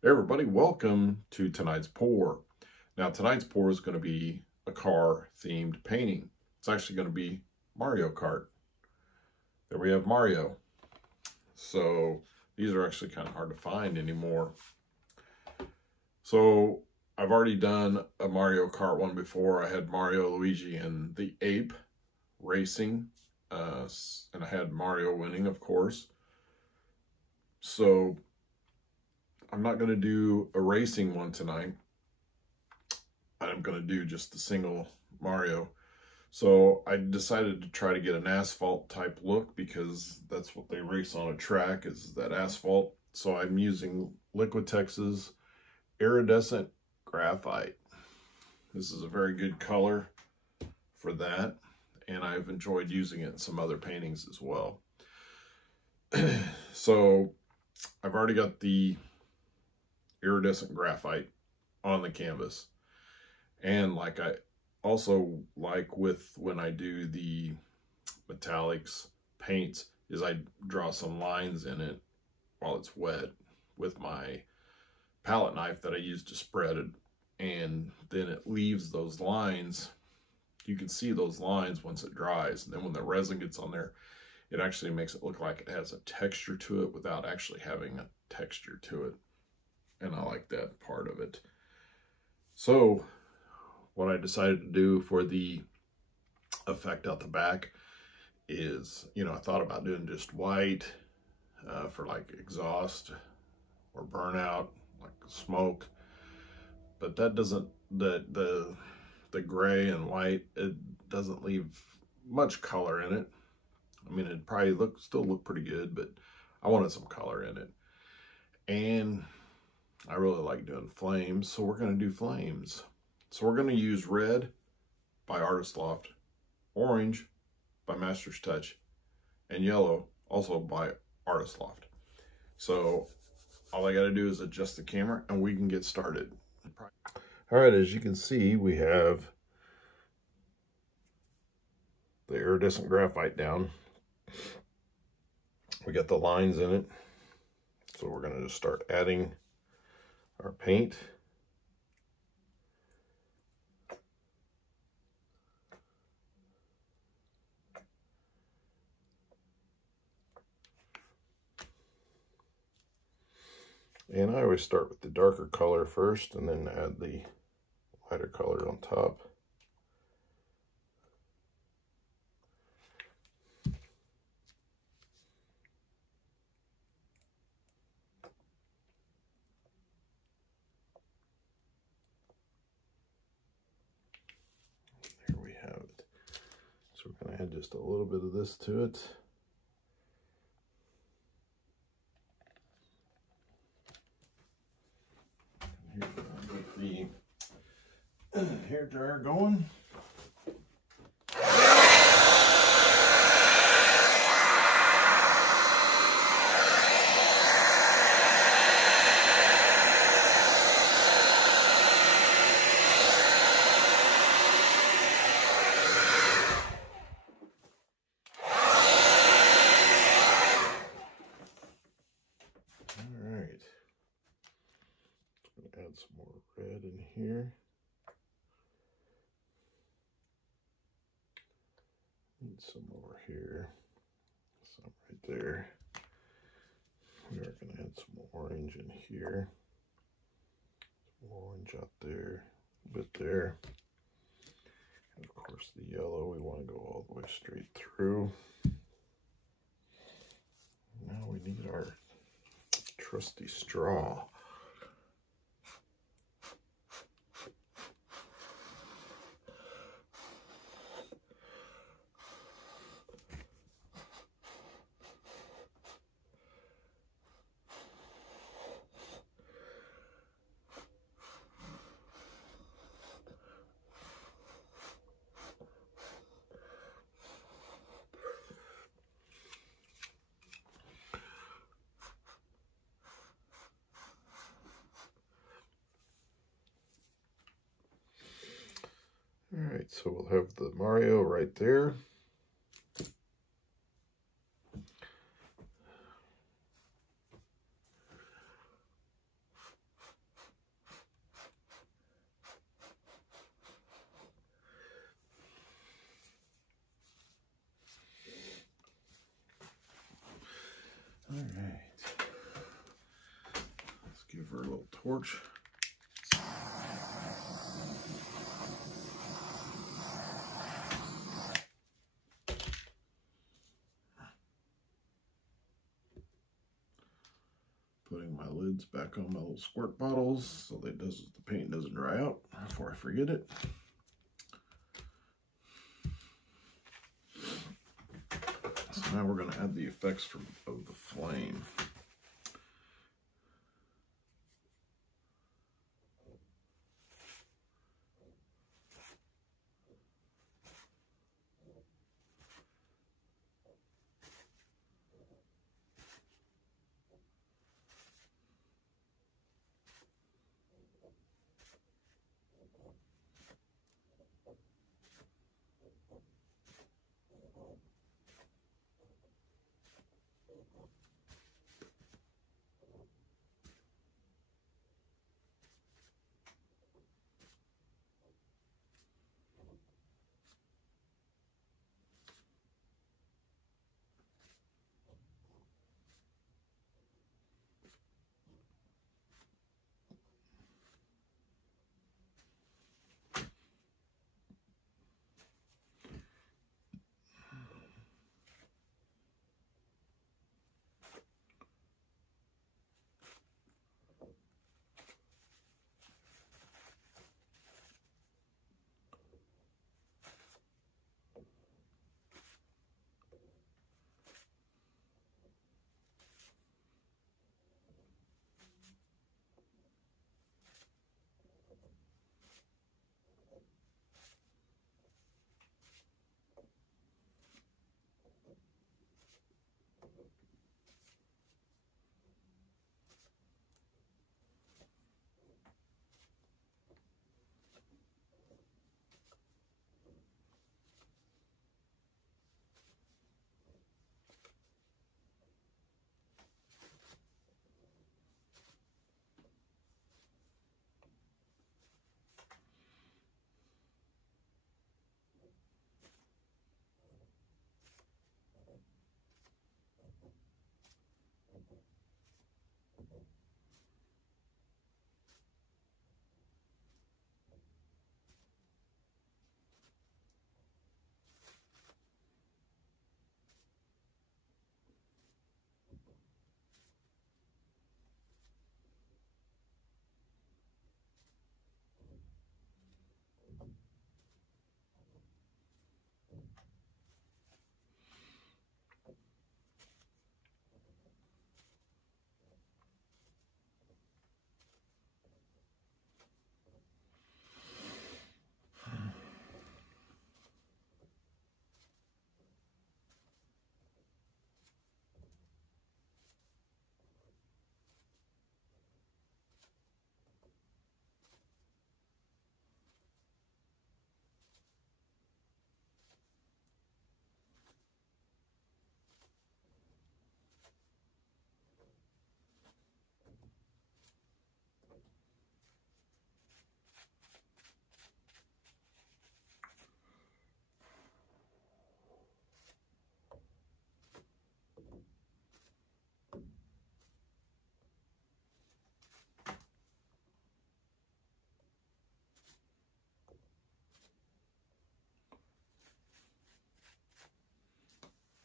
Hey everybody, welcome to tonight's pour. Now tonight's pour is going to be a car themed painting. It's actually going to be Mario Kart. There we have Mario. So these are actually kind of hard to find anymore. So I've already done a Mario Kart one before. I had Mario, Luigi, and the Ape racing. And I had Mario winning, of course. So I'm not going to do a racing one tonight. I'm going to do just the single Mario. So I decided to try to get an asphalt type look because that's what they race on a track, is that asphalt. So I'm using Liquitex's iridescent graphite. This is a very good color for that, and I've enjoyed using it in some other paintings as well. So I've already got the iridescent graphite on the canvas, and like I also like with when I do the metallics paints is I draw some lines in it while it's wet with my palette knife that I use to spread it, and then it leaves those lines. You can see those lines once it dries, and then when the resin gets on there, it actually makes it look like it has a texture to it without actually having a texture to it. And I like that part of it. So what I decided to do for the effect out the back is, I thought about doing just white for like exhaust or burnout, like smoke, but that doesn't, the gray and white, it doesn't leave much color in it. I mean, it'd probably still look pretty good, but I wanted some color in it. And I really like doing flames, so we're going to do flames. So we're going to use red by Artist Loft, orange by Master's Touch, and yellow also by Artist Loft. So all I got to do is adjust the camera and we can get started. All right, as you can see, we have the iridescent graphite down. We got the lines in it. So we're going to just start adding our paint. And I always start with the darker color first and then add the lighter color on top. There we have it. So we're going to add just a little bit of this to it. Get the hair dryer going. Add some more red in here. Need some over here, some right there. We are going to add some orange in here, some orange out there, a bit there. And of course the yellow, we want to go all the way straight through. Now we need our trusty straw. All right, so we'll have the Mario right there. give her a little torch. Putting my lids back on my little squirt bottles so that the paint doesn't dry out before I forget it. So now we're going to add the effects of the flame.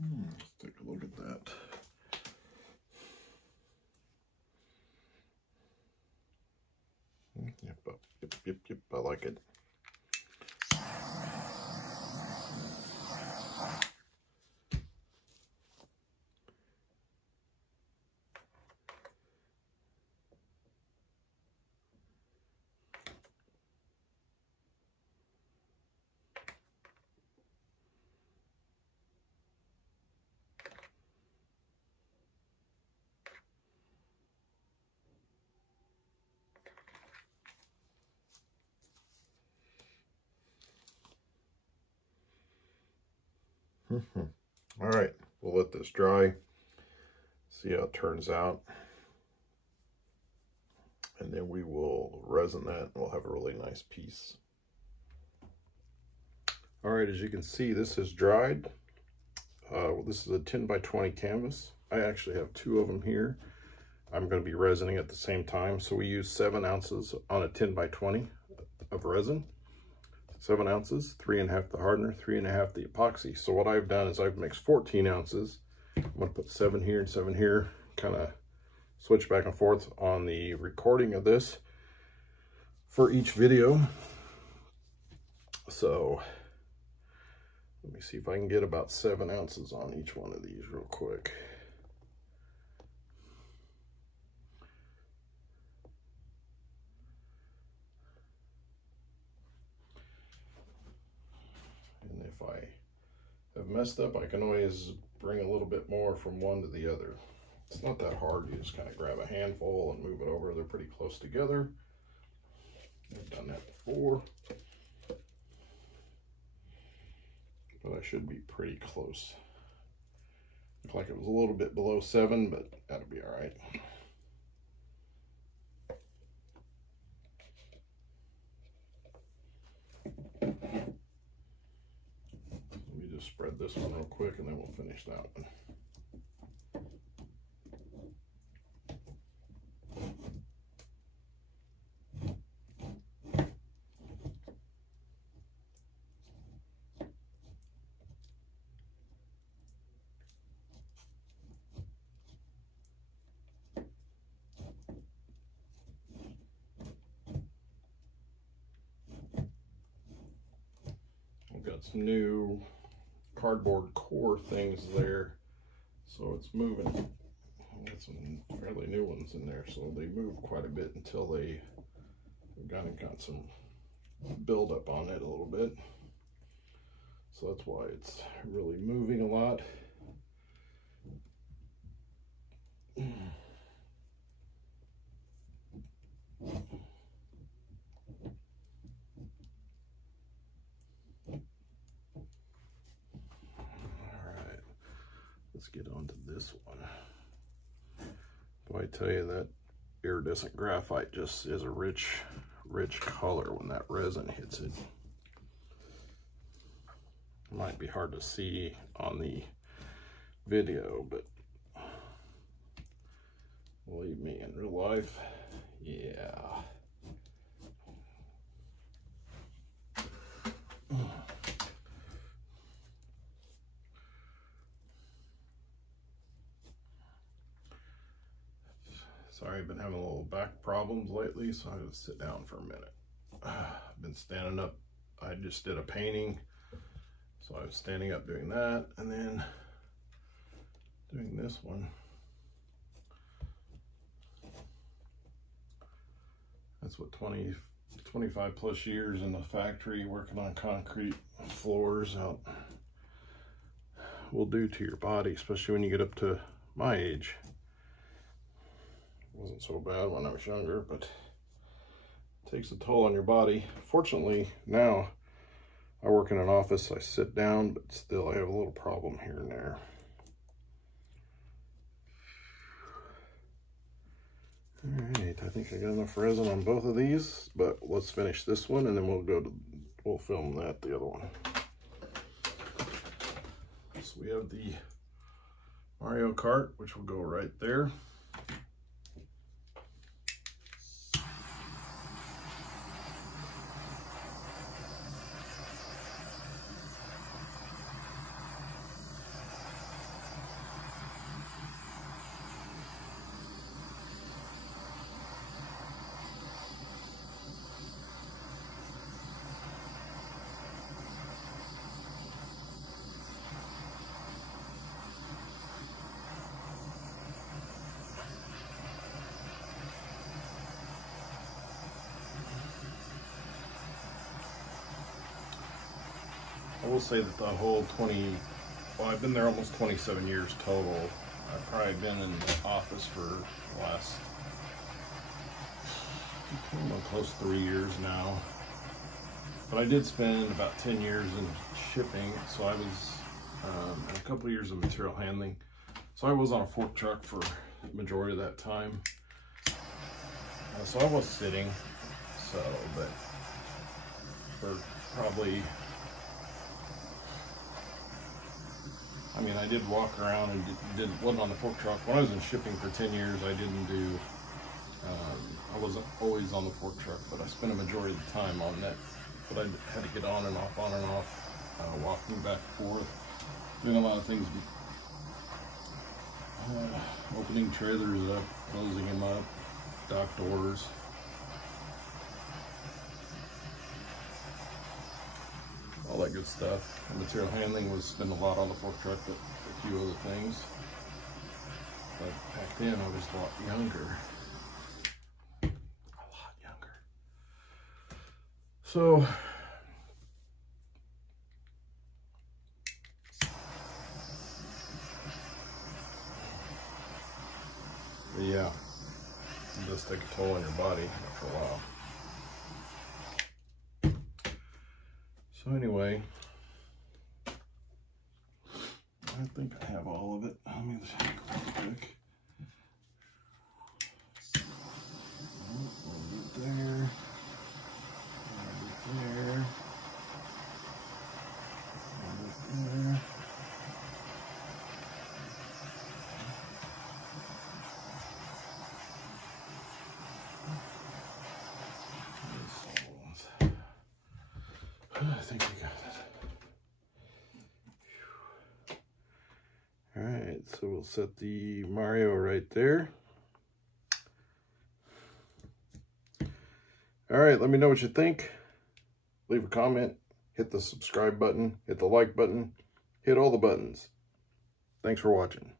Let's take a look at that. Yep, I like it. All right, we'll let this dry, see how it turns out, and then we will resin that and we'll have a really nice piece. All right, as you can see, this is dried. This is a 10 by 20 canvas. I actually have two of them here. I'm going to be resining at the same time. So we use 7 ounces on a 10 by 20 of resin. 7 ounces, 3.5 the hardener, 3.5 the epoxy. So what I've done is I've mixed 14 ounces. I'm going to put 7 here and 7 here, kind of switch back and forth on the recording of this for each video. So let me see if I can get about 7 ounces on each one of these real quick. And if I have messed up, I can always bring a little bit more from one to the other. It's not that hard. You just kind of grab a handful and move it over. They're pretty close together. I've done that before. But I should be pretty close. Looked like it was a little bit below 7, but that'll be all right. Let me just spread this one real quick and then we'll finish that one. Got some new cardboard core things there, so it's moving. Got some fairly new ones in there, so they move quite a bit until they got some buildup on it a little bit. So that's why it's really moving a lot. Let's get on to this one. Boy, I tell you, that iridescent graphite just is a rich color when that resin hits it. It might be hard to see on the video, but believe me, in real life, yeah. Sorry, I've been having a little back problems lately, so I'm going to sit down for a minute. I've been standing up. I just did a painting, so I was standing up doing that, and then doing this one. That's what 25 plus years in the factory working on concrete floors out will do to your body, especially when you get up to my age. Wasn't so bad when I was younger, but it takes a toll on your body. Fortunately, now I work in an office, I sit down, but still I have a little problem here and there. All right, I think I got enough resin on both of these, but let's finish this one and then we'll film that, the other one. So we have the MarioCart, which will go right there. I will say that the whole I've been there almost 27 years total. I've probably been in the office for the last close to 3 years now. But I did spend about 10 years in shipping, so I was a couple of years of material handling. So I was on a fork truck for the majority of that time. So I was sitting, but for probably, I mean, I did walk around and wasn't on the fork truck. When I was in shipping for 10 years, I didn't do, I wasn't always on the fork truck, but I spent a majority of the time on that. But I had to get on and off, walking back and forth, doing a lot of things, opening trailers up, closing them up, dock doors. All that good stuff. And material handling was spent a lot on the fork truck, but a few other things. But back then I was a lot younger. A lot younger. So but yeah, it does take a toll on your body after a while. So anyway, I think I have all of it. Let me just check real quick. A little bit there. A little bit there. A little bit there. I think we got it. All right, so we'll set the Mario right there. All right, let me know what you think. Leave a comment, hit the subscribe button, hit the like button, hit all the buttons. Thanks for watching.